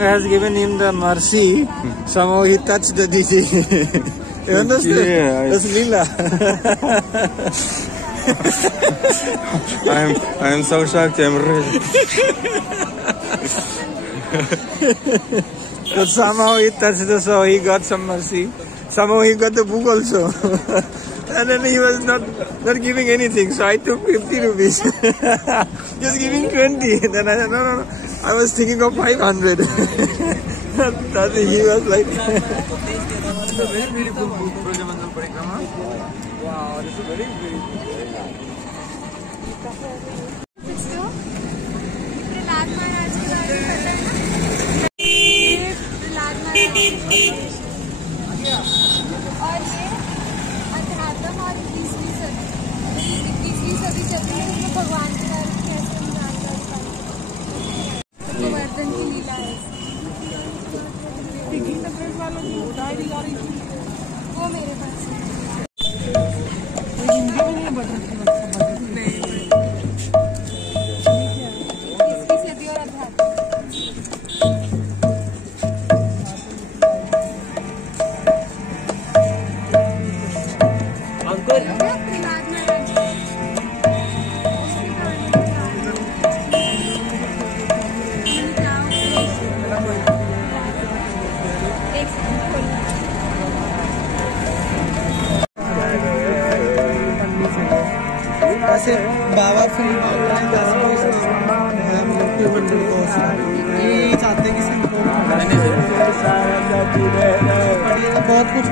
has given him the mercy. Somehow he touched the DJ. You understand? Yeah, that's Leela. I am so shocked. I'm really. So somehow he touched the, so he got some mercy. Somehow he got the book also. And then he was not giving anything. So I took 50 rupees. Just giving 20. Then I said, no. I was thinking of 500. That he was like. It's a very beautiful book, Brajamandal Parikrama. Wow, this is very beautiful. Prahlad महाराज के बारे में पता है ना? प्रहलाद महाराज और ये अध्यात्म और 21वीं सदी चल रही है, उसमें भगवान के बारे में कैसे हम जानकारी पाएंगे? गोवर्धन की लीला है, वो मेरे पास है। ऐसे बाबा फ्री ये चाहते कि बहुत कुछ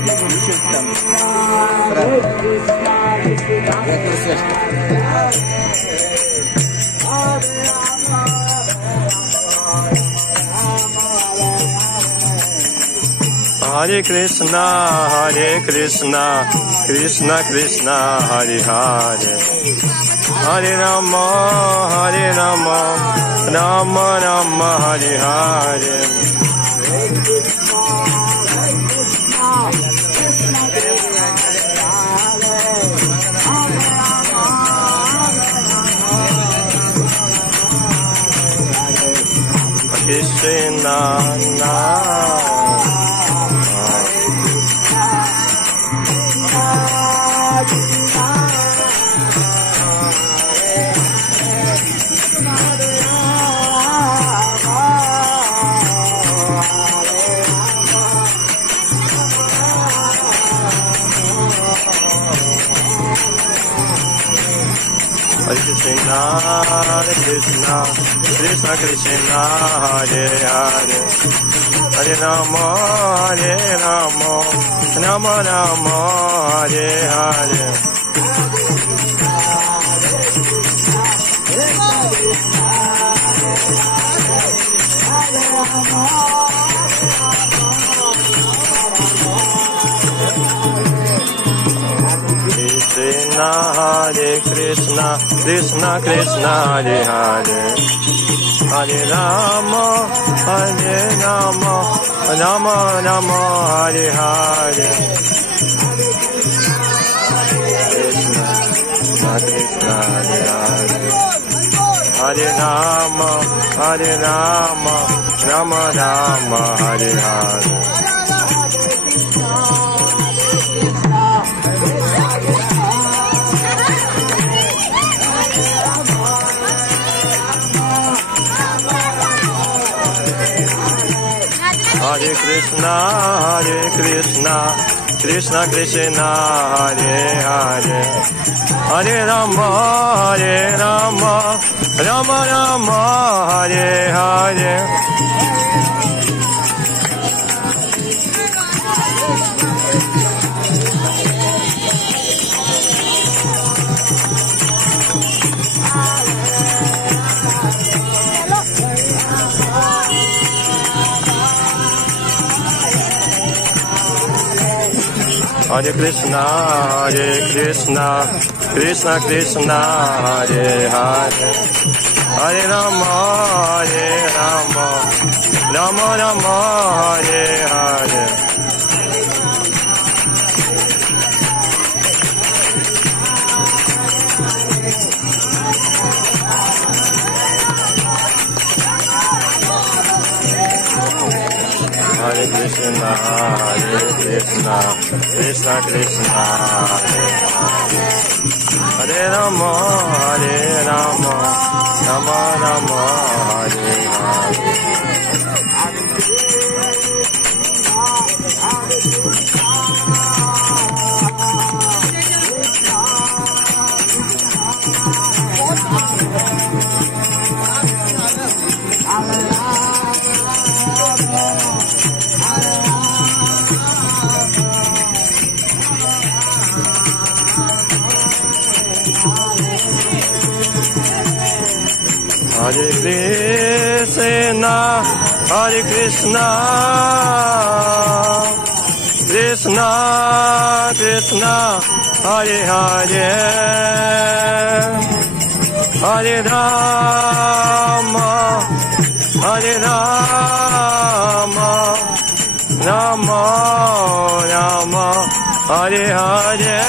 You should come. Hare Krishna, Krishna Krishna, Hare Hare, Hare Rama, Rama Rama, Hare Hare. Krishna. Hare Krishna, Krishna Krishna, Hare Hare, Hare Rama, Rama Rama, Hare Hare. Hare Krishna, Krishna Krishna, Hare Hare, Hare Rama, Rama Rama, Hare Hare. Krishna Krishna, Hare Hare, Hare Rama, Rama Rama, Hare Hare. Hare Krishna, Krishna Krishna, Hare Hare, Hare Rama, Rama Rama, Hare Hare. Hare Krishna, Krishna Krishna, Hare Hare, Hare Rama, Rama Rama, Hare Hare. Hare Krishna, Krishna Krishna, Hare Hare, Hare Rama, Rama Rama, Hare Hare. Hare Krishna, Krishna Krishna, Hare Hare, Hare Rama, Rama Rama, Hare Hare.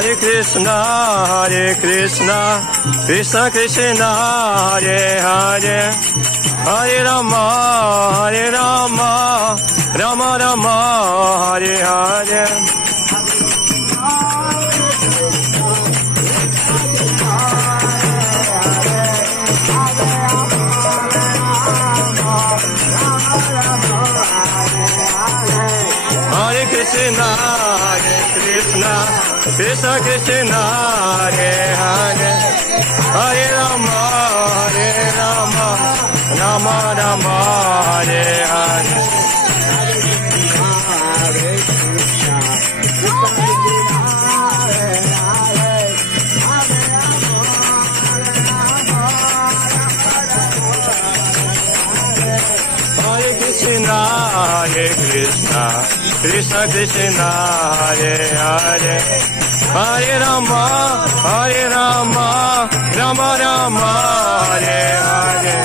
Hare Krishna, Krishna Krishna, Hare Hare, Hare Rama, Rama Rama, Hare Hare. Hare Krishna, Krishna, Hare Krishna, Krishna Krishna, Hare Hare, Hare Rama, Rama Rama, Hare Hare. Hare Krishna, Krishna Krishna, Hare Hare, Hare Rama, Rama Rama, Hare Hare.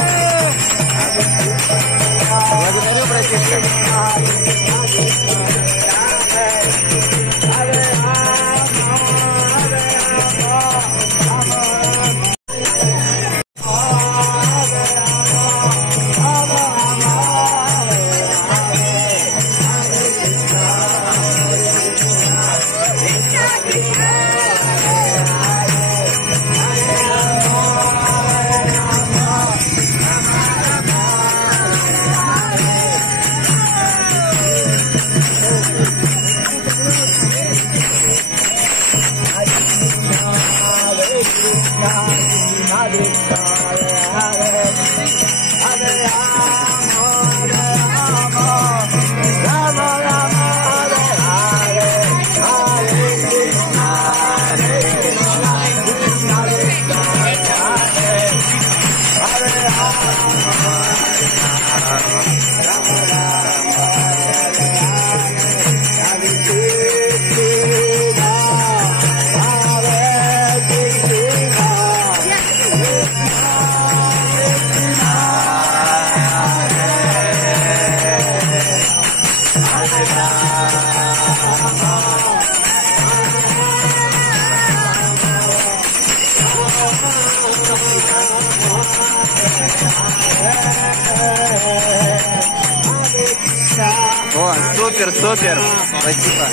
О, супер, супер. Спасибо.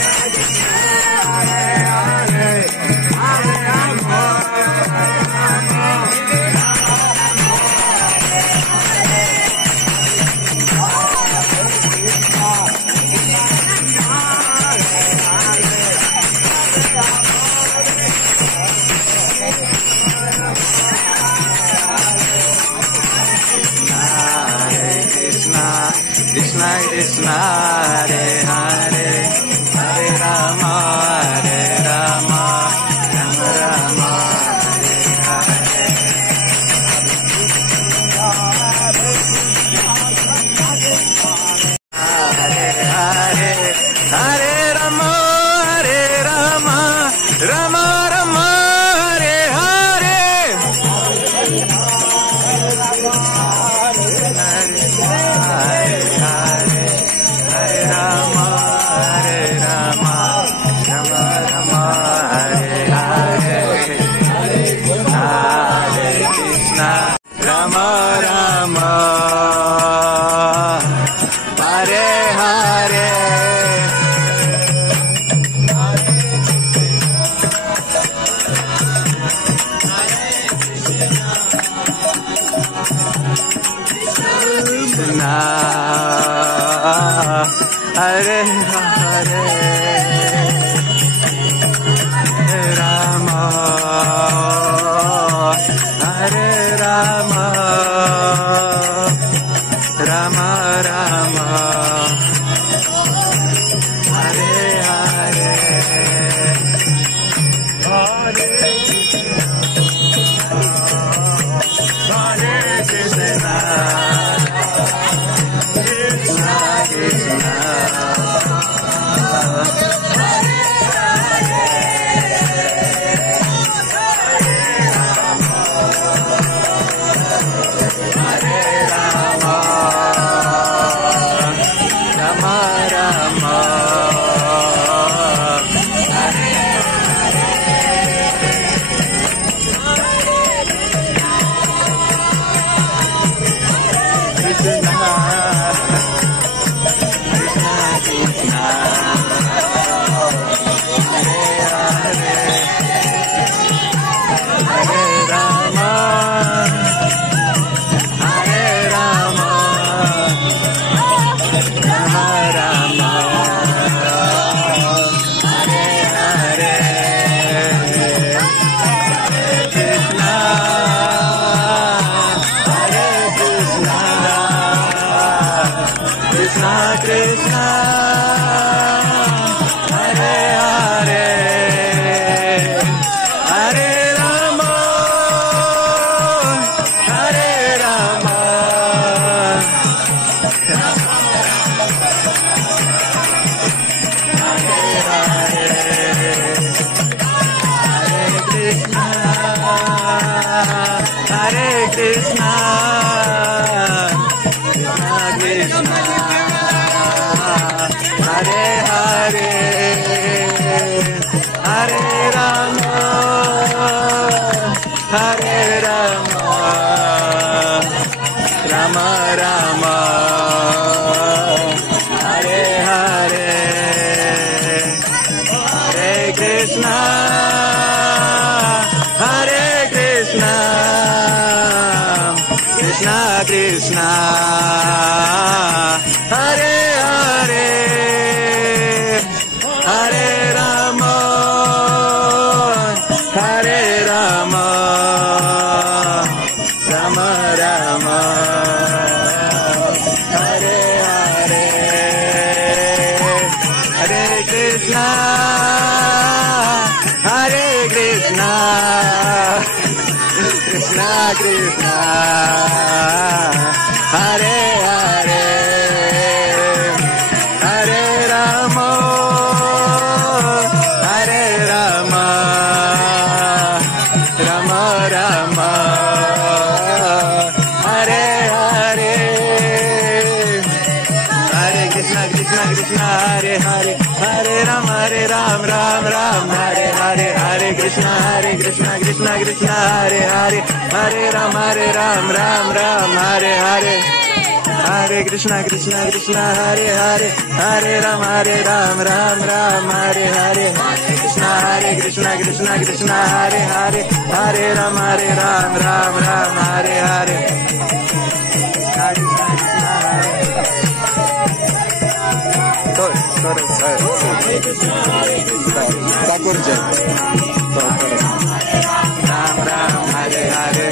Krishna Krishna, Hare Hare, Hare Rama, Rama Rama, Hare Hare. Hare Hare, Hare Rama, Rama Rama, Hare Hare. Rama Rama, Hare Hare, Krishna, Hare Krishna, Krishna Krishna, Hare Hare, Hare Rama, Hare Rama, Rama Rama, Hare Hare, Hare Krishna, Hare Krishna, Krishna Krishna, Hare Hare, Hare Rama, Hare Rama, Rama Rama, Hare Hare, Hare Krishna Krishna Krishna, Hare Hare, Hare Ram Ram Ram, Hare Hare, Hare Krishna Krishna Krishna, Hare Hare, Hare Ram Ram Hare Hare, Hare Krishna Krishna Krishna, Hare Hare, Hare Ram Ram Hare Hare, Krishna Krishna Krishna, Hare Hare, Hare Ram Ram Hare Hare, Thakur Jai. Ram Ram Hare Hare,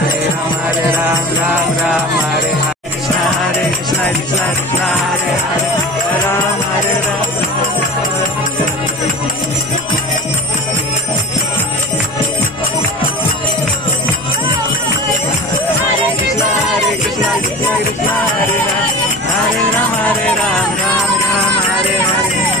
Hare Ram Hare Hare, Krishna Krishna Krishna, Hare Hare, Ram Hare Ram. Hare Krishna Krishna Krishna, Hare Hare, Hare Ram Ram Hare Hare.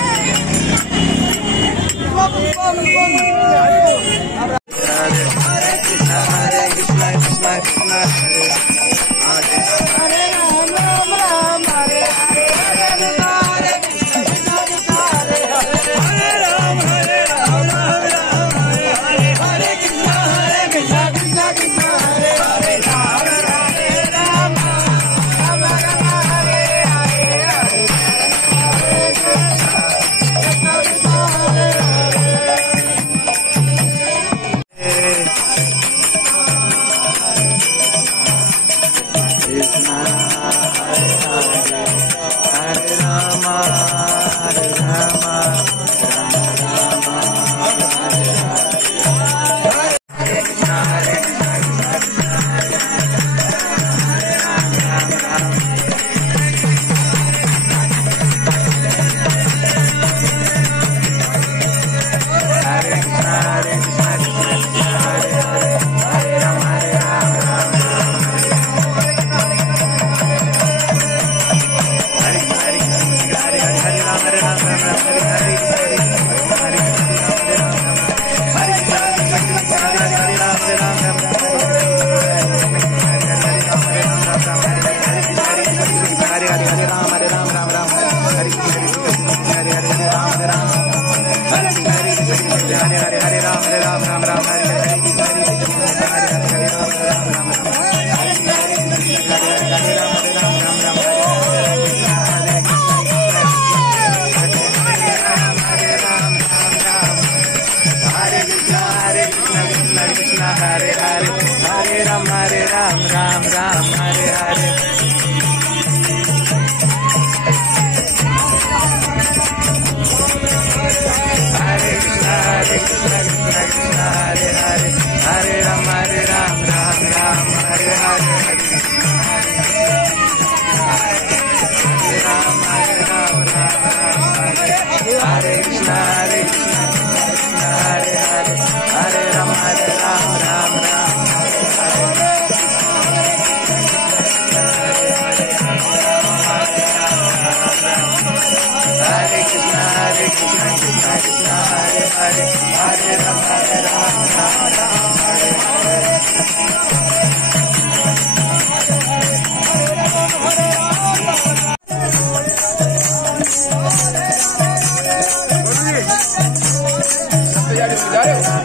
जाए